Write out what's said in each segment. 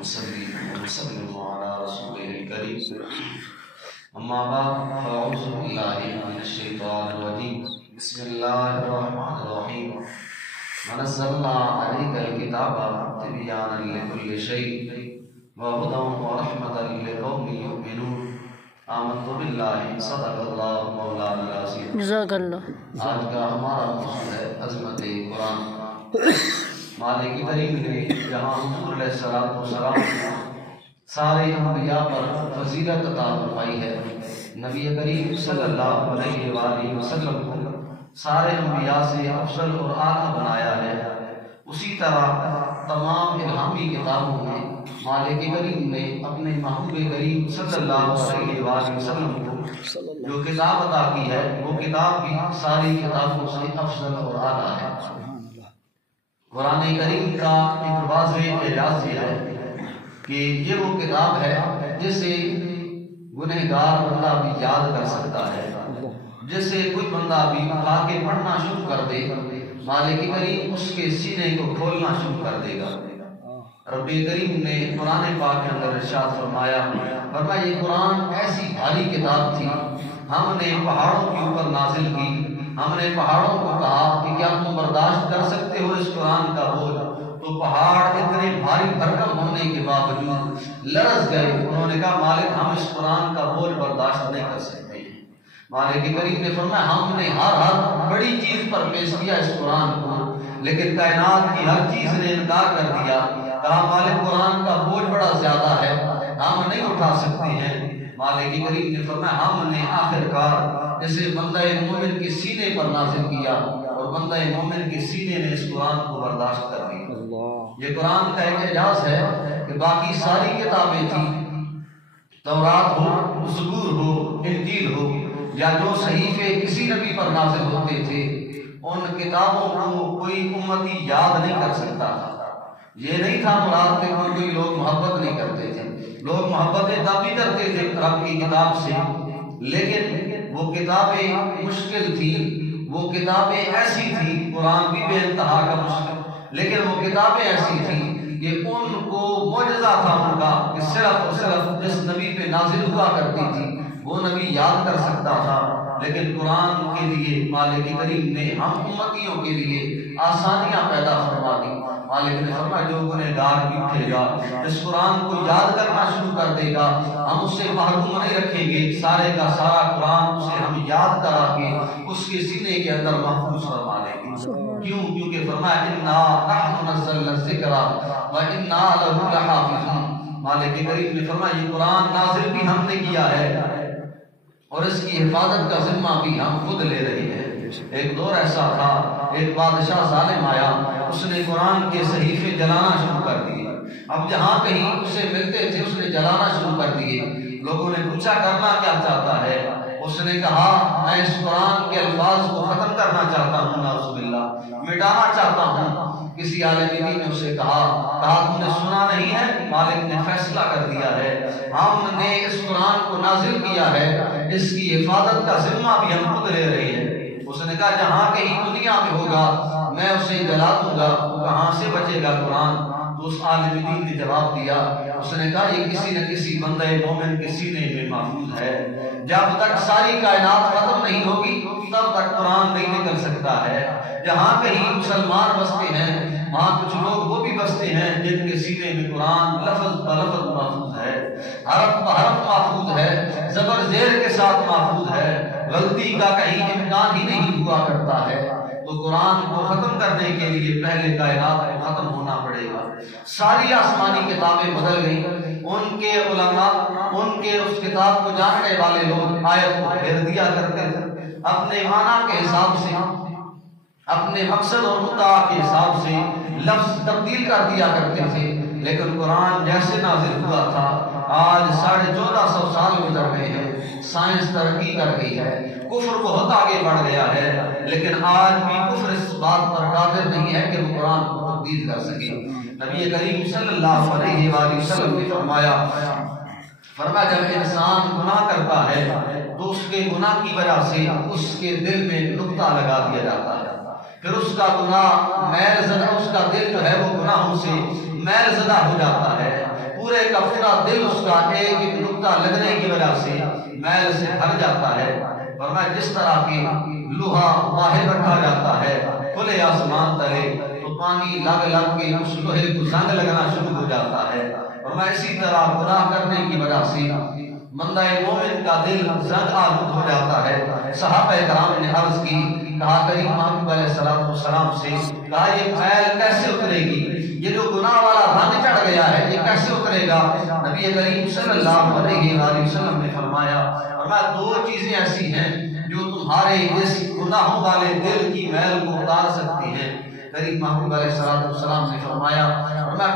نصلي ونسلم على رسوله الكريم أما بعد فأعوذ بالله من الشيطان الرجيم بسم الله الرحمن الرحيم ونزلنا عليك الكتاب تبيانا لكل شيء وهدى ورحمة لقوم يؤمنون آمنت بالله صدق الله مولانا العظيم جزاک اللہ۔ آج کا ہمارا موضوع ہے عظمت قرآن۔ مالک کریم نے جہاں حضور علیہ السلام سارے انبیاء پر فضیلت عطا فرمائی ہے، نبی کریم صلی اللہ علیہ وآلہ وسلم کو سارے انبیاء سے افضل اور اعلیٰ بنایا ہے، اسی طرح تمام الہامی کتابوں میں مالک کریم نے اپنے محبوب کریم صلی اللہ علیہ وآلہ وسلم کو جو کتاب عطا کی ہے وہ کتاب بھی ساری کتابوں سے افضل اور اعلیٰ ہے۔ قرآن کریم کا ایک واضح اعجاز یہ ہے کہ یہ وہ کتاب ہے جسے گنہگار بندہ بھی یاد کر سکتا ہے، جسے کوئی بندہ بھی اٹھا کے پڑھنا شروع کر دے مالک کریم اس کے سینے کو کھولنا شروع کر دے گا۔ رب کریم نے قرآن پاک کے اندر ارشاد فرمایا یہ قرآن ایسی بھاری کتاب تھی، ہم نے پہاڑوں کے اوپر نازل کی، ہم نے پہاڑوں کو کہا کہ کیا تم برداشت کر سکتے ہو اس قرآن کا بوجھ؟ تو پہاڑ اتنے بھاری بھرکم ہونے کے باوجود لرز گئے، انہوں نے کہا مالک ہم اس قرآن کا بوجھ برداشت نہیں کر سکتے۔ مالک کریم نے فرمایا ہم نے ہر بڑی چیز پر پیش کیا اس قرآن کو، لیکن کائنات کی ہر چیز نے انکار کر دیا، کہا مالک قرآن کا بوجھ بڑا زیادہ ہے، ہم نہیں اٹھا سکتے ہیں۔ مالک کریم نے فرمایا ہم نے آخر کار جسے بندہ مومن کے سینے پر نازل کیا اور بندہ مومن کے سینے نے اس قرآن کو برداشت کر لیا۔ یہ قرآن کا ایک اعجاز ہے کہ باقی ساری کتابیں تھیں، تورات ہو، زبور ہو، انجیل ہو، یا جو صحیفے کسی نبی پر نازل ہوتے تھے، ان کتابوں کو کوئی امتی یاد نہیں کر سکتا تھا۔ یہ نہیں تھا مراد کہ کوئی لوگ محبت نہیں کرتے تھے، لوگ محبتیں تب بھی کرتے تھے رب کی کتاب سے، لیکن وہ کتابیں مشکل تھیں، وہ کتابیں ایسی تھیں، قرآن بھی بے انتہا کا مشکل، لیکن وہ کتابیں ایسی تھیں کہ ان کو معجزہ تھا ان کا کہ صرف اور صرف جس نبی پہ نازل ہوا کرتی تھی وہ نبی یاد کر سکتا تھا۔ لیکن قرآن کے لیے مالک کریم نے ہم امتیوں کے لیے آسانیاں پیدا فرما دی۔ مالک نے فرمایا جو گنہگار بھی اٹھے گا اس قرآن کو یاد کرنا شروع کر دے گا، ہم اسے محروم نہیں رکھیں گے، سارے کا سارا قرآن اسے ہم یاد کرا کے اس کے سینے کے اندر محفوظ فرما لیں گے۔ کیونکہ فرمایا انا نحن نزلنا الذکر وانا لہ لحافظون۔ مالک کریم نے فرمایا یہ قرآن نازل بھی ہم نے کیا ہے اور اس کی حفاظت کا ذمہ بھی ہم خود لے رہے ہیں۔ ایک دور ایسا تھا، ایک بادشاہ ظالم آیا، اس نے قرآن کے صحیفے جلانا شروع کر دیے، اب جہاں کہیں اسے ملتے تھے اس نے جلانا شروع کر دیے۔ لوگوں نے پوچھا کرنا کیا چاہتا ہے؟ اس نے کہا میں اس قرآن کے الفاظ کو ختم کرنا چاہتا ہوں، نعوذ باللہ مٹانا چاہتا ہوں۔ کسی عالم دین نے اسے کہا تم نے سنا نہیں ہے؟ مالک نے فیصلہ کر دیا ہے، ہم نے اس قرآن کو نازل کیا ہے، اس کی حفاظت کا ذمہ بھی ہم خود لے رہے ہیں۔ اس نے کہا جہاں کہیں دنیا میں ہوگا میں اسے جلا دوں گا، کہاں سے بچے گا قرآن؟ تو اس عالم دین نے جواب دیا، اس نے کہا یہ کسی نہ کسی بندہ مومن کے سینے میں محفوظ ہے، جب تک ساری کائنات ختم نہیں ہوگی تب تک قرآن نہیں نکل سکتا ہے۔ جہاں کہیں مسلمان بستے ہیں وہاں کچھ لوگ وہ بھی بستے ہیں جن کے سینے میں قرآن لفظ بلفظ محفوظ ہے، حرف بحرف محفوظ ہے، زبر زیر کے ساتھ محفوظ ہے، غلطی کا کہیں امکان ہی نہیں ہوا کرتا ہے۔ تو قرآن کو ختم کرنے کے لیے پہلے کائنات کو ختم ہونا پڑے گا۔ ساری آسمانی کتابیں بدل گئیں، ان کے علماء ان کے اس کتاب کو جاننے والے لوگ آیت کو پھیر دیا کرتے تھے، اپنے معنی کے حساب سے، اپنے مقصد اور مدعا کے حساب سے لفظ تبدیل کر دیا کرتے تھے، لیکن قرآن جیسے نازل ہوا تھا آج 1450 سال گزر گئے ہیں، سائنس ترقی کر گئی ہے، کفر بہت آگے بڑھ گیا ہے، لیکن آج بھی کفر اس بات پر قادر نہیں ہے کہ وہ قرآن کو تبدیل کر سکے۔ نبی کریم صلی اللہ علیہ وآلہ وسلم نے فرمایا جب انسان گناہ کرتا ہے تو اس کے گناہ کی وجہ سے اس کے دل میں نقطہ لگا دیا جاتا ہے، پھر اس کا گناہ میل زدہ، اس کا دل جو ہے وہ گناہوں سے میل زدہ ہو جاتا ہے، پورے کا پورا دل اس کا ایک ایک نقطہ لگنے کی وجہ سے میل سے بھر جاتا ہے، فرمایا جس طرح کی لوہا باہر رکھا جاتا ہے کھلے آسمان تلے تو پانی لگ لگ کے اس لوہے کو زنگ لگنا شروع ہو جاتا ہے، فرمایا اسی طرح گناہ کرنے کی وجہ سے بندہ مومن کا دل زنگ آلود ہو جاتا ہے۔ صحابہ کرام نے عرض کی، کہا کریم محمد علیہ السلام سے، کہا یہ میل کیسے اترے گی، یہ جو گناہ والا رنگ چڑھ گیا ہے یہ کیسے اترے گا؟ نبی کریم صلی اللہ علیہ وآلہ وسلم نے فرمایا دو چیزیں ایسی ہیں جو تمہارے اس گناہوں والے دل کی میل کو اتار سکتی ہیں۔ کریم محمد علیہ السلام نے فرمایا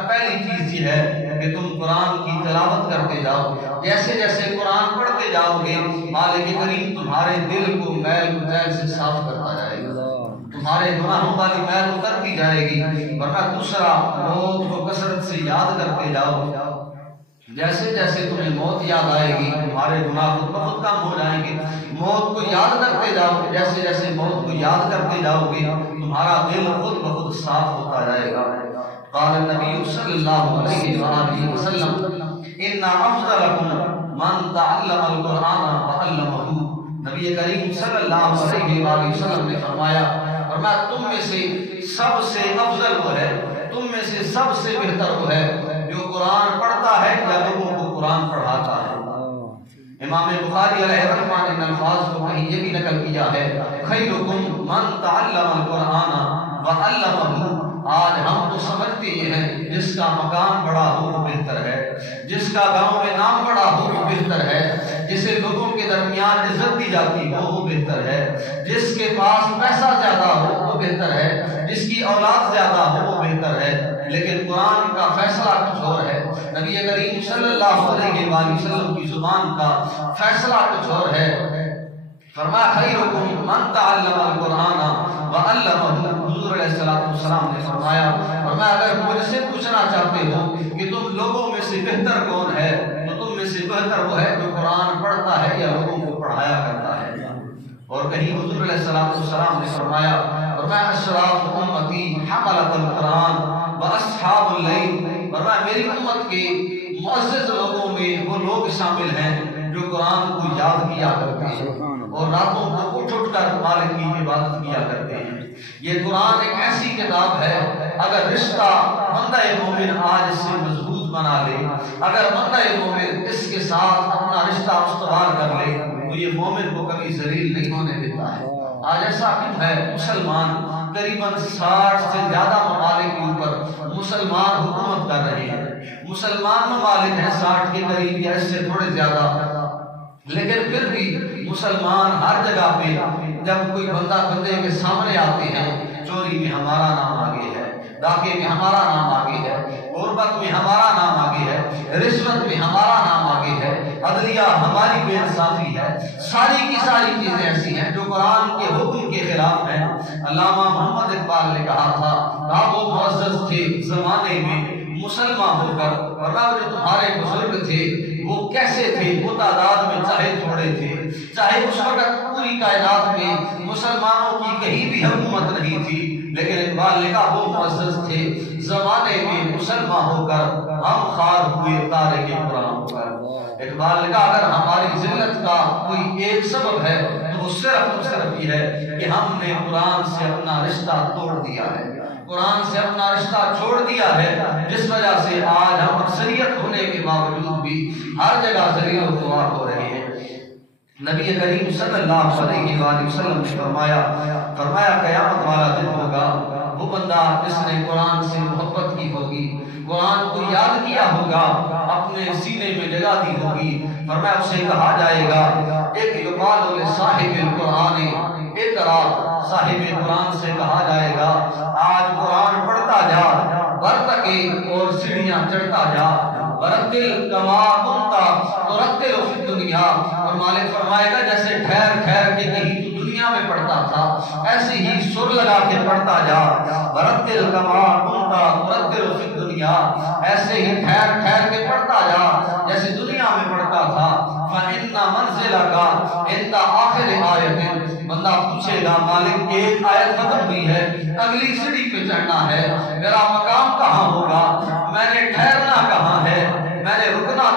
پہلی چیز یہ ہے کہ تم قرآن کی تلاوت کرتے جاؤ، جیسے جیسے قرآن پڑھتے جاؤ گے مالک کریم تمہارے دل کو میل کچیل سے صاف کرتا جائے گا، تمہارے گناہوں والی میل اترتی جائے گی۔ ورنہ دوسرا موت کو کثرت سے یاد کرتے جاؤ، جیسے جیسے تمہیں موت یاد آئے گی تمہارے گناہ خود بہت کم ہو جائیں گے۔ موت کو یاد کرتے جاؤ، جیسے جیسے موت کو یاد کرتے جاؤ گے تمہارا دل خود بخود صاف ہوتا جائے گا۔ قال النبی صلی اللہ علیہ وآلہ وسلم ان افضلکم من تعلم القرآن وعلمہ، نبی کریم صلی اللہ علیہ وآلہ وسلم نے فرمایا تم میں سے سب سے افضل وہ ہے، تم میں سے سب سے بہتر وہ ہے جو قرآن پڑھتا ہے یا لوگوں کو قرآن پڑھاتا ہے۔ امام بخاری علیہ رحمہ نے ان الفاظ کو کہیں یہ بھی نقل کیا ہے خیرکم من تعلم القرآن وعلمہ۔ آج ہم تو سمجھتے ہیں جس کا مقام بڑا ہو وہ بہتر ہے، جس کا گاؤں میں نام بڑا ہو وہ بہتر ہے، جسے لوگوں کے درمیان عزت دی جاتی ہو وہ بہتر ہے، جس کے پاس پیسہ زیادہ ہو وہ بہتر ہے، جس کی اولاد زیادہ ہو وہ بہتر ہے۔ لیکن قرآن کا فیصلہ کچھ اور ہے، نبی کریم صلی اللہ علیہ وآلہ وسلم کی زبان کا فیصلہ کچھ اور ہے۔ فرمایا خیرکم من تعلم القرآن وعلمہ، حضور علیہ السلام نے فرمایا اگر مجھ سے پوچھنا چاہتے ہو کہ تم لوگوں میں سے بہتر کون ہے تو تم میں سے بہتر وہ ہے جو قرآن پڑھتا ہے یا لوگوں کو پڑھایا کرتا ہے۔ اور کہیں حضور علیہ السلام نے فرمایا اشراف امتی حملۃ القرآن واصحاب اللیل، میری امت کے معزز لوگوں میں وہ لوگ شامل ہیں جو قرآن کو یاد کیا کرتے ہیں اور راتوں کو اٹھ اٹھ کر مالک کی عبادت کیا کرتے ہیں۔ یہ قرآن ایک ایسی کتاب ہے اگر رشتہ بندہ مومن آج اس سے مضبوط بنا لے، اگر بندہ مومن اس کے ساتھ اپنا رشتہ استوار کر لے تو یہ مومن کو کبھی ذلیل نہیں ہونے دیتا ہے۔ آج ایسا کیوں ہے مسلمان قریباً 60 سے زیادہ ممالک کے اوپر مسلمان حکومت کر رہے ہیں، مسلمان ممالک ہیں 60 کے قریب یا اس سے تھوڑے زیادہ، لیکن پھر بھی مسلمان ہر جگہ پہ جب کوئی بندے کے سامنے آتے ہیں چوری میں ہمارا نام آگے ہے، ڈاکے میں ہمارا نام آگے ہے، غربت میں ہمارا نام آگے ہے، رشوت میں ہمارا نام آگے ہے، عدلیہ ہماری بے انصافی ہے، ساری کی ساری چیزیں ایسی ہیں جو قرآن کے حکم کے خلاف ہیں۔ علامہ محمد اقبال نے کہا تھا وہ معزز تھے زمانے میں مسلمان ہو کر، ورنہ جو تمہارے بزرگ تھے وہ کیسے تھے، وہ تعداد میں چاہے تھوڑے تھے، چاہے اس وقت پوری کائنات میں مسلمانوں کی کہیں بھی حکومت نہیں تھی، لیکن اقبال نے کہا وہ معزز تھے زمانے میں مسلمان ہو کر، ہم خار ہوئے تارک قرآن ہو کر۔ اقبال نے کہا اگر ہماری ذلت کا کوئی ایک سبب ہے تو وہ صرف یہ ہے کہ ہم نے قرآن سے اپنا رشتہ توڑ دیا ہے، قرآن سے اپنا رشتہ چھوڑ دیا ہے، جس وجہ سے آج ہم اکثریت ہونے کے باوجود بھی ہر جگہ ذلیل و خوار ہو رہے ہیں۔ نبی کریم صلی اللہ علیہ وآلہ وسلم نے فرمایا قیامت والا دن ہوگا وہ بندہ جس نے قرآن سے محبت کی ہوگی، قرآن کو یاد کیا ہوگا، اپنے سینے میں جگہ دی ہوگی، فرمایا اسے کہا جائے گا ایک یقال لصاحب القرآن اقرا، صاحب قرآن سے کہا جائے گا آج قرآن پڑھتا جا، برتقے اور سیڑھیاں چڑھتا جا، برتل کما کنتا ترتل فی الدنیا، اور مالک فرمائے گا جیسے ٹھہر ٹھہر کے کہیں تو دنیا میں پڑھتا تھا ایسے ہی سر لگا کے پڑھتا جا، برتل کما کنتا ترتل فی الدنیا، ایسے ہی ٹھہر ٹھہر کے پڑھتا جا جیسے دنیا میں پڑھتا تھا۔ فَإِنَّ مَنْزِلَكَ عِنْدَ آخِرِ آیَةٍ، بندہ پوچھے گا مالک ایک آیت ختم ہوئی ہے، اگلی سیڑھی پہ چڑھنا ہے، میرا مقام کہاں ہوگا، میں نے ٹھہرنا کہاں ہے، میں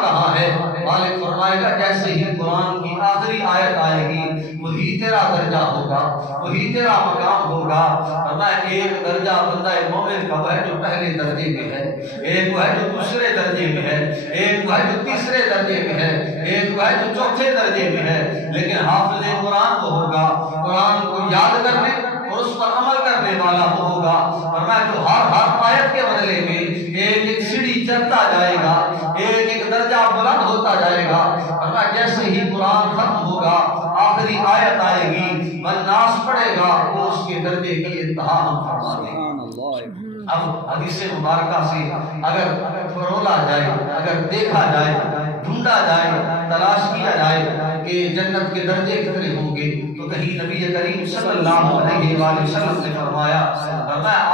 رہا ہے، مالک فرمائے گا جیسے ہی قرآن کی آخری آیت آئے گی وہی تیرا درجہ ہوگا، وہی تیرا مقام ہوگا۔ فرمایا ایک درجہ بندہ مومن کا وہ ہے جو پہلے درجے میں ہے، ایک وہ ہے جو دوسرے درجے میں ہے، ایک وہ ہے جو تیسرے درجے میں ہے، ایک وہ ہے جو چوتھے درجے میں ہے۔ لیکن حافظ قرآن وہ ہوگا قرآن کو یاد کرنے اور اس پر عمل کرنے والا وہ ہوگا۔ فرمایا جو ہر آیت کے بدلے میں ایک ایک سیڑھی چڑھتا جائے گا، ایک ایک درجہ بلند ہوتا جائے گا۔ فرمایا جیسے ہی قرآن ختم ہوگا آخری آیت آئے گی، الناس پڑھے گا، وہ اس کے درجے کی انتہا ہم فرما دیں گے۔ اب حدیث مبارکہ سے اگر فرولا جائے، اگر دیکھا جائے، ڈھونڈا جائے، تلاش کیا جائے کہ جنت کے درجے کتنے ہوں گے، تو کہیں نبی کریم صلی اللہ علیہ وآلہ وسلم نے فرمایا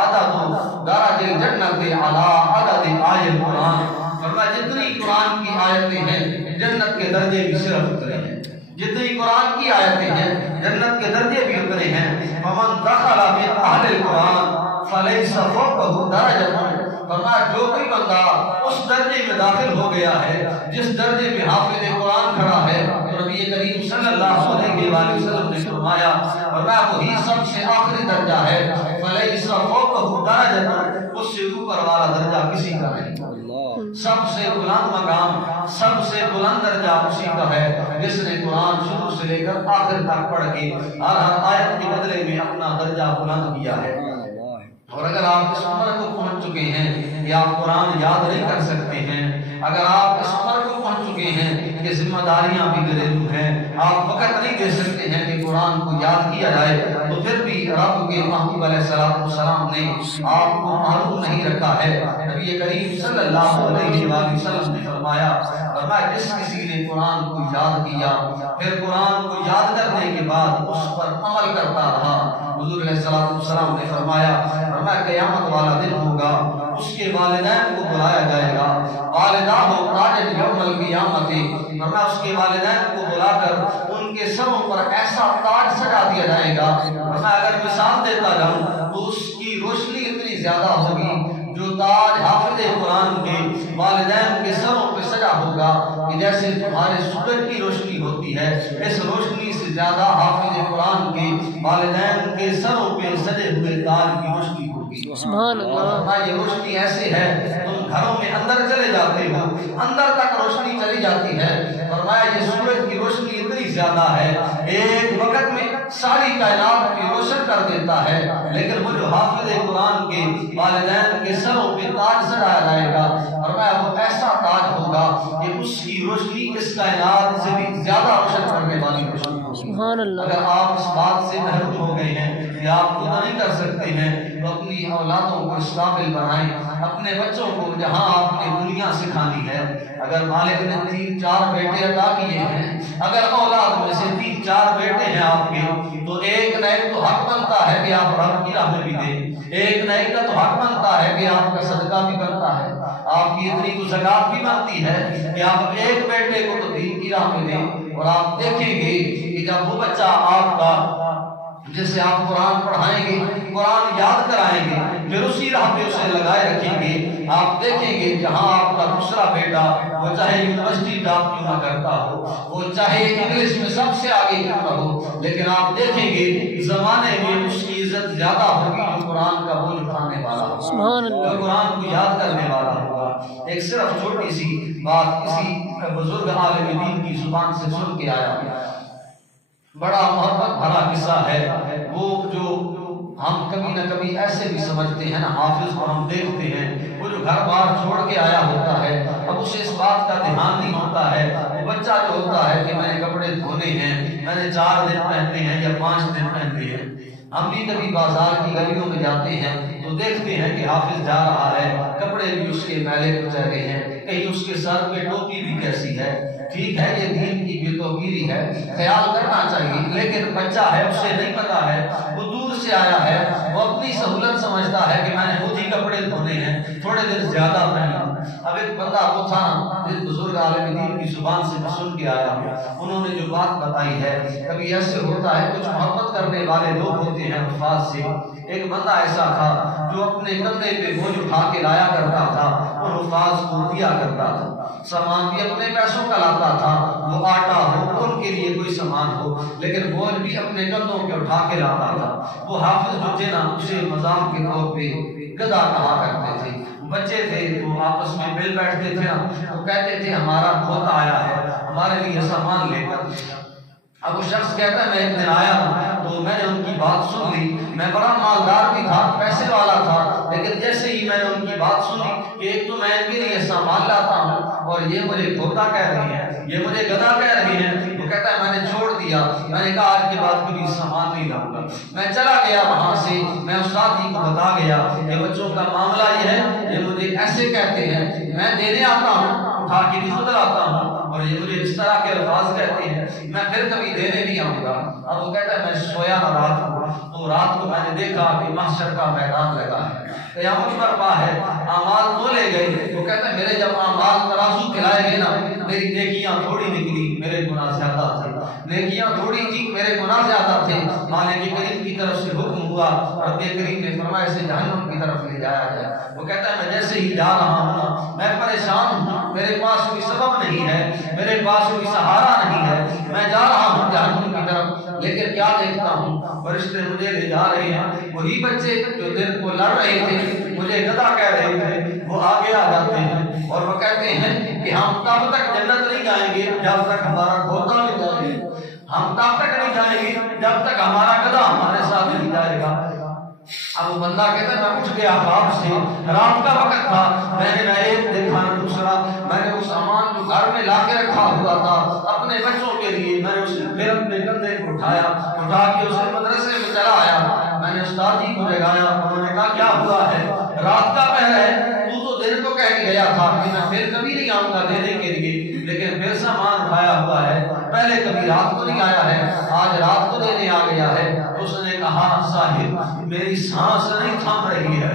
عدد درج الجنت علی عدد آیۃ القرآن۔ فرمایا جتنی قرآن کی آیتیں ہیں جنت کے درجے بھی صرف اتنے ہیں، جتنی قرآن کی آیتیں ہیں جنت کے درجے بھی اتنے ہیں۔ فمن دخل من اہل القرآن فلیس فوقہ درجۃ۔ فرمایا جو کوئی بندہ اس درجے میں داخل ہو گیا ہے جس درجے میں حافظ قرآن کھڑا ہے، تو نبی کریم صلی اللہ علیہ وآلہ وسلم نے فرمایا وہی سب سے آخری درجہ ہے، فلیس فوقہ درجۃ، اس سے اوپر والا درجہ کسی کا نہیں۔ سب سے بلند مقام، سب سے بلند درجہ اسی کا ہے جس نے قرآن شروع سے لے کر آخر تک پڑھ کے ہر آیت کے بدلے میں اپنا درجہ بلند کیا ہے۔ اور اگر آپ اس عمر کو پہنچ چکے ہیں کہ آپ قرآن یاد نہیں کر سکتے ہیں، اگر آپ اس عمر کو پہنچ چکے ہیں کہ ذمہ داریاں بھی گھریلو ہیں، آپ وقت نہیں دے سکتے ہیں کہ قرآن کو یاد کیا جائے، تو پھر بھی رب کے محبوب علیہ السلام نے آپ کو معلوم نہیں رکھا ہے۔ نبی کریم صلی اللہ علیہ وآلہ وسلم نے فرمایا جس کسی نے قرآن کو یاد کیا پھر قرآن کو یاد کرنے کے بعد اس پر عمل کرتا رہا، حضور علیہ السلام نے فرمایا قیامت والا دن ہوگا، اس کے والدین کو بلایا جائے گا، والدہ ہو تاج یوم القیامت، فرمایا اس کے والدین کو بلا کر ان کے سروں پر ایسا تاج سجا دیا جائے گا۔ فرمایا اگر مثال دیتا جاؤں تو اس کی روشنی اتنی زیادہ ہوگی جو تاج حافظ قرآن کے والدین کے سروں پہ سجا ہوگا کہ جیسے تمہارے سورج کی روشنی ہوتی ہے، اس روشنی سے زیادہ حافظ قرآن کے والدین کے سروں پہ سجے ہوئے تاج کی روشنی ہوگی۔ سبحان اللہ۔ یہ روشنی ایسے ہے تم گھروں میں اندر چلے جاتے ہو، اندر تک روشنی چلی جاتی ہے۔ فرمایا یہ سورج کی روشنی اتنی زیادہ ہے ایک وقت میں ساری کائنات کی روشن کر دیتا ہے، لیکن وہ جو حافظ قرآن کے والدین کے سروں پہ تاج سجایا جائے گا، فرمایا وہ ایسا تاج ہوگا کہ اس کی روشنی اس کائنات سے بھی زیادہ روشن کرنے والی روشنی ہوگی۔ سبحان اللہ۔ اگر آپ اس بات سے محروم ہو گئے ہیں کہ آپ خود نہیں کر سکتے ہیں تو اپنی اولادوں کو اس قابل بنائیں، اپنے بچوں کو جہاں آپ نے دنیا سکھانی ہے۔ اگر مالک نے 3-4 بیٹے عطا کیے ہیں، اگر اولاد میں سے 3-4 بیٹے ہیں آپ کے، تو ایک نہ ایک تو حق بنتا ہے کہ آپ رب کی راہ میں بھی دیں، ایک نہ ایک کا تو حق بنتا ہے کہ آپ کا صدقہ بھی بنتا ہے، آپ کی اتنی تو زکات بھی بنتی ہے کہ آپ ایک بیٹے کو تو دین کی راہ میں دیں۔ اور آپ دیکھیں گے کہ جب وہ بچہ آپ کا جسے آپ قرآن پڑھائیں گے، قرآن یاد کرائیں گے، پھر اسی راہ پہ اسے لگائے رکھیں گے، آپ دیکھیں گے جہاں آپ کا دوسرا بیٹا وہ چاہے یونیورسٹی ٹاپ کیوں نہ کرتا ہو، وہ چاہے انگلش میں سب سے آگے کیوں نہ ہو، لیکن آپ دیکھیں گے زمانے میں اس کی عزت زیادہ ہوگی جو قرآن کا بوجھ اٹھانے والا ہوگا، جو قرآن کو یاد کرنے والا ہوگا۔ ایک صرف چھوٹی سی بات کسی بزرگ عالم دین کی زبان سے سن کے آیا، بڑا محبت بھرا قصہ ہے، وہ جو ہم کبھی نہ کبھی ایسے بھی سمجھتے ہیں نا، حافظ کو ہم دیکھتے ہیں وہ جو گھر بار چھوڑ کے آیا ہوتا ہے، اب اسے اس بات کا دھیان نہیں ہوتا ہے، وہ بچہ جو ہوتا ہے کہ میں نے کپڑے دھونے ہیں، میں نے 4 دن پہننے ہیں یا 5 دن پہننے ہیں۔ ہم بھی کبھی بازار کی گلیوں میں جاتے ہیں تو دیکھتے ہیں کہ حافظ جا رہا ہے، کپڑے بھی اس کے میلے کچیلے ہیں، کہیں اس کے سر پہ ٹوپی بھی کیسی ہے۔ ٹھیک ہے یہ دین کی بے توقیری ہے، خیال کرنا چاہیے، لیکن بچہ ہے اسے نہیں پتا ہے، وہ دور سے آیا ہے، وہ اپنی سہولت سمجھتا ہے کہ میں نے خود ہی کپڑے دھونے ہیں، تھوڑے دن زیادہ پہن لوں۔ اب ایک بندہ وہ تھا جس بزرگ عالم دین کی زبان سے سن کے آیا ہوں، انہوں نے جو بات بتائی ہے، کبھی ایسے ہوتا ہے کچھ محبت کرنے والے لوگ ہوتے ہیں الفاظ سے. ایک بندہ ایسا تھا جو اپنے کندھے پہ بوجھ اٹھا کے لایا کرتا تھا اور الفاظ کو دیا کرتا تھا، سامان بھی اپنے پیسوں کا لاتا تھا، وہ آٹا ہو ان کے لیے کوئی سامان ہو، لیکن بوجھ بھی اپنے کندھوں پہ اٹھا کے لاتا تھا. وہ حافظ جو تھے نا اسے مذاق کے طور پہ گدھا کہا کرتے تھے. بچے تھے تو آپس میں مل بیٹھتے تھے نا تو کہتے تھے ہمارا کھوتا آیا ہے ہمارے لیے سامان لے کر. اب وہ شخص کہتا ہے میں ایک دن آیا تو میں نے ان کی بات سن لی، میں بڑا مالدار بھی تھا، پیسے والا تھا، لیکن جیسے ہی میں نے ان کی بات سنی کہ ایک تو میں ان کے لیے سامان لاتا ہوں اور یہ مجھے کھوتا کہہ رہی ہے، یہ مجھے گدھا کہہ رہی ہے، تو کہتا ہے میں نے چھوڑ دیا. میں نے کہا آج کے بعد کبھی سامان نہیں لاؤں گا. میں چلا گیا وہاں سے، میں استاد جی کو بتا گیا کہ بچوں کا معاملہ یہ ہے، یہ مجھے ایسے کہتے ہیں، میں دینے آتا ہوں اٹھا کے بھی خود لاتا ہوں اور یہ مجھے اس طرح کے الفاظ کہتے ہیں، میں پھر کبھی دینے نہیں آؤں گا. اب وہ کہتا ہے میں سویا نہ رات کو، تو رات کو میں نے دیکھا کہ محشر کا میدان لگا ہے، قیامت برپا ہے، اعمال تو لے گئے. وہ کہتا ہے میرے جب اعمال ترازو کھلائے گئے نا میری نیکیاں تھوڑی نکلی، میرے گناہ زیادہ تھے. نیکیاں تھوڑی تھی، میرے گناہ زیادہ تھے. مالک کریم کی طرف سے حکم ہوا، رب کریم نے فرمایا اسے جہنم کی طرف لے جایا جائے. وہ کہتا ہے میں جیسے ہی جا رہا ہوں نا میں پریشان ہوں، میرے پاس کوئی سبب نہیں ہے، میرے پاس کوئی سہارا نہیں ہے، میں جا رہا ہوں جہنم کی طرف، لیکن کیا دیکھتا ہوں فرشتے مجھے لے جا رہے ہیں. وہی بچے جو دل کو لڑ رہے تھے مجھے گدھا کہہ رہے تھے وہ آگے آ جاتے ہیں اور وہ کہتے ہیں کہ ہم تب تک جنت نہیں جائیں گے جب تک ہمارا کھوتا نہیں جائے گا، ہم تب تک نہیں جائیں گے جب تک ہمارا گدھا ہمارے ساتھ نہیں جائے گا. اب بندہ کہتا ہے میں اٹھ گیا خواب سے، رات کا وقت تھا، میں نے نہ ایک دیکھا نہ دوسرا، میں نے وہ سامان جو گھر میں لا کے رکھا ہوا تھا اپنے بچوں کے لیے میں نے اسے پھر اپنے کندھے کو اٹھا کے اسے مدرسے میں چلا آیا. میں نے استاد جی کو جگایا، انہوں نے کہا کیا ہوا ہے؟ رات کا پہر ہے، تو دن کو کہہ کے گیا تھا کہ میں پھر کبھی نہیں آؤں گا دینے کے لیے، لیکن پھر سامان اٹھایا ہوا ہے، پہلے کبھی رات کو نہیں آیا ہے، آج رات کو دینے آ گیا ہے. اس نے کہا صاحب میری سانس نہیں تھم رہی ہے،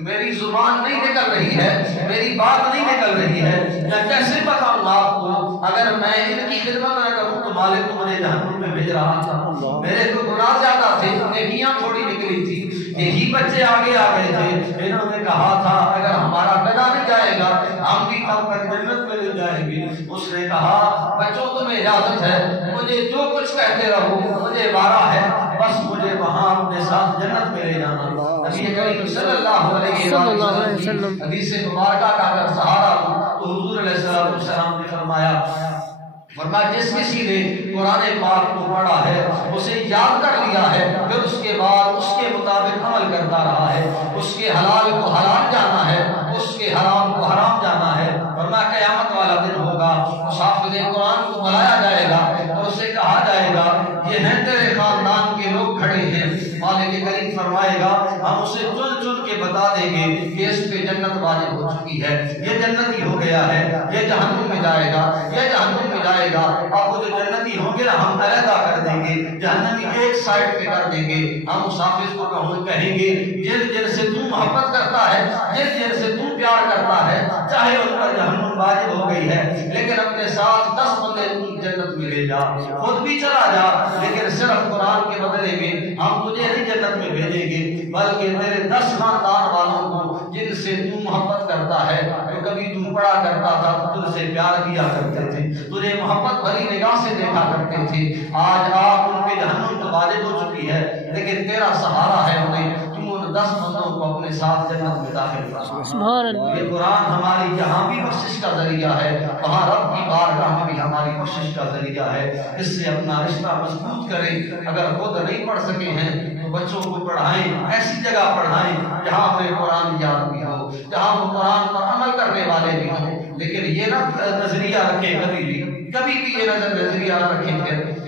میری زبان نہیں نکل رہی ہے، میری بات نہیں نکل رہی ہے، میں کیسے بتاؤں آپ کو؟ اگر میں ان کی خدمت نہ کروں تو مالک تو مجھے جہنم میں بھیج رہا تھا، میرے تو گناہ زیادہ تھے، نیکیاں تھوڑی نکلی تھی. یہی بچے آگے آ گئے تھے، انہوں نے کہا تھا اگر ہمارا گدھا نہیں جائے گا ہم بھی کب تک جنت میں لے جائیں گے. اس نے کہا بچوں تمہیں اجازت ہے، مجھے جو کچھ کہتے رہو، مجھے وعدہ ہے، بس مجھے وہاں اپنے ساتھ جنت میں لے جانا. نبی کریم صلی اللہ علیہ وسلم حدیث مبارکہ کا اگر سہارا تو حضور علیہ السلام نے فرمایا جس کسی نے قرآن پاک کو پڑھا ہے اسے یاد کر لیا ہے، پھر اس کے بعد اس کے مطابق عمل کرتا رہا ہے، اس کے حلال کو حلال جانا ہے، اس کے حرام کو حرام جانا ہے، ورنہ قیامت والا دن ہوگا اس حافظ قرآن کو بلایا جائے گا اور اسے کہا جائے گا یہ ہیں تیرے خاندان کے لوگ کھڑے ہیں. مالک کریم فرمائے گا ہم اسے چن چن کے بتا دیں گے کہ اس پہ جنت واجب ہو چکی ہے، یہ جنتی ہو گیا ہے، یہ جہنم میں جائے گا، یہ جہنم میں جائے گا. اب وہ جو جنتی ہوں گے ہم علیحدہ کر دیں گے، جہنمی ایک سائڈ پہ کر دیں گے. ہم اس حافظ کو کہیں گے جن جن سے تو محبت کرتا ہے، جن جن سے تو پیار کرتا ہے، چاہے ان پر جہنم واجب ہو گئی ہے لیکن اپنے ساتھ 10 بندے جنت میں لے جا، خود بھی چلا جا، لیکن صرف قرآن کے بدلے میں ہم تجھے نہیں جنت میں بھیجیں گے بلکہ تیرے 10 خاندان والوں کو جن سے تو محبت کرتا ہے، تو کبھی تو پڑھا کرتا تھا تجھ سے پیار کیا کرتے تھے، تجھے محبت بھری نگاہ سے دیکھا کرتے تھے، آج آپ ان پہ جہنم تو واجب ہو چکی ہے لیکن تیرا سہارا ہے انہیں، تم ان 10 بندوں کو اپنے ساتھ جنت میں داخل کرنا. یہ قرآن ہماری جہاں بھی بخشش کا ذریعہ ہے وہاں رب کی بارگاہ میں بھی ہماری بخشش کا ذریعہ ہے. اس سے اپنا رشتہ مضبوط کریں. اگر خود نہیں پڑھ سکے ہیں تو بچوں کو پڑھائیں، ایسی جگہ پڑھائیں جہاں ہمیں قرآن یاد بھی ہو، جہاں وہ قرآن پر عمل کرنے والے بھی ہوں. لیکن یہ نہ نظریہ رکھیں کبھی بھی یہ نظریہ نہ رکھیں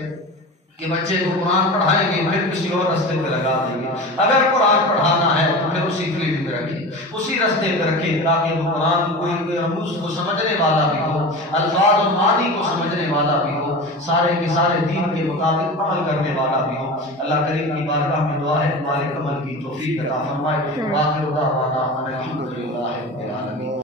کہ بچے کو قرآن پڑھائیں گے پھر کسی اور رستے پہ لگا دیں گے. اگر قرآن پڑھانا ہے تو پھر اسی فیلڈ میں رکھیں، اسی رستے پہ رکھیں تاکہ وہ قرآن کوئی رموز کو سمجھنے والا بھی ہو، الفاظ و معانی کو سمجھنے والا بھی ہو، سارے کے سارے دین کے مطابق عمل کرنے والا بھی ہو. اللہ کریم کی بارگاہ میں دعا ہے ہمارے عمل کی توفیق عطا فرمائے. واخر دعوانا ان الحمد للہ رب العالمین.